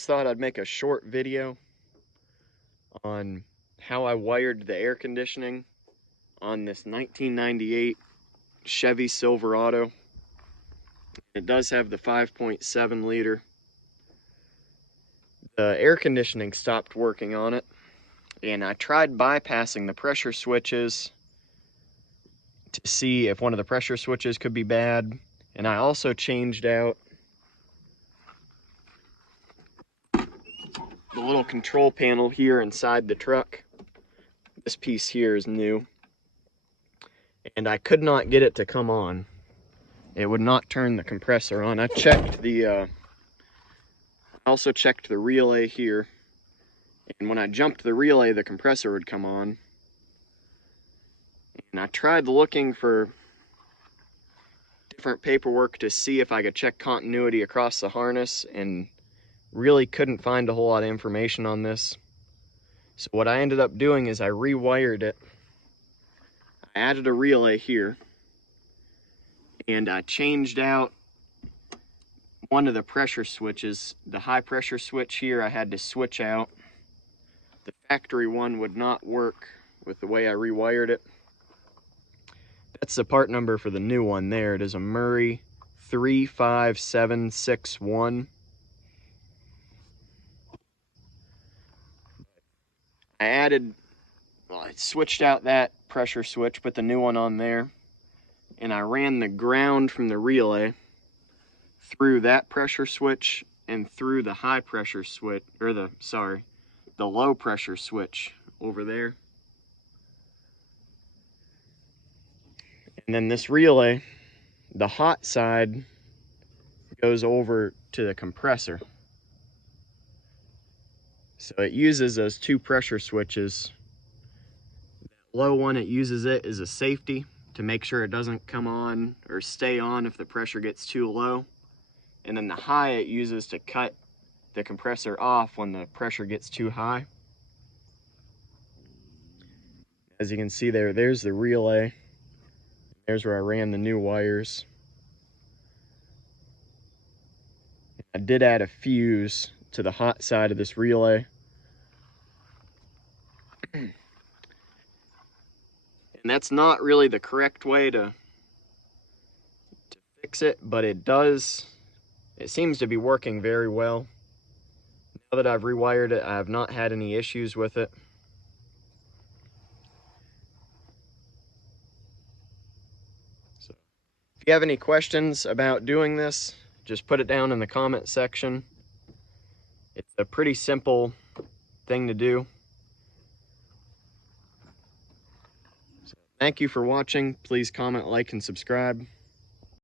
just thought I'd make a short video on how I wired the air conditioning on this 1998 Chevy Silverado. It does have the 5.7 liter. The air conditioning stopped working on it, and I tried bypassing the pressure switches to see if one of the pressure switches could be bad. And I also changed out the little control panel here inside the truck. This piece here is new, and I could not get it to come on. It would not turn the compressor on. I also checked the relay here, and when I jumped the relay, the compressor would come on. And I tried looking for different paperwork to see if I could check continuity across the harness, and really couldn't find a whole lot of information on this. So what I ended up doing is I rewired it. I added a relay here, and I changed out one of the pressure switches. The high pressure switch here I had to switch out. The factory one would not work with the way I rewired it. That's the part number for the new one there. It is a Murray 35761. I switched out that pressure switch, put the new one on there, and I ran the ground from the relay through that pressure switch and through the high pressure switch, or the low pressure switch over there. And then this relay, the hot side goes over to the compressor. So it uses those two pressure switches. That low one, it uses it as a safety to make sure it doesn't come on or stay on if the pressure gets too low. And then the high it uses to cut the compressor off when the pressure gets too high. As you can see there's the relay. There's where I ran the new wires. I did add a fuse to the hot side of this relay. And that's not really the correct way to fix it, but it seems to be working very well. Now that I've rewired it, I have not had any issues with it. So, if you have any questions about doing this, just put it down in the comment section. It's a pretty simple thing to do. So, thank you for watching. Please comment, like, and subscribe.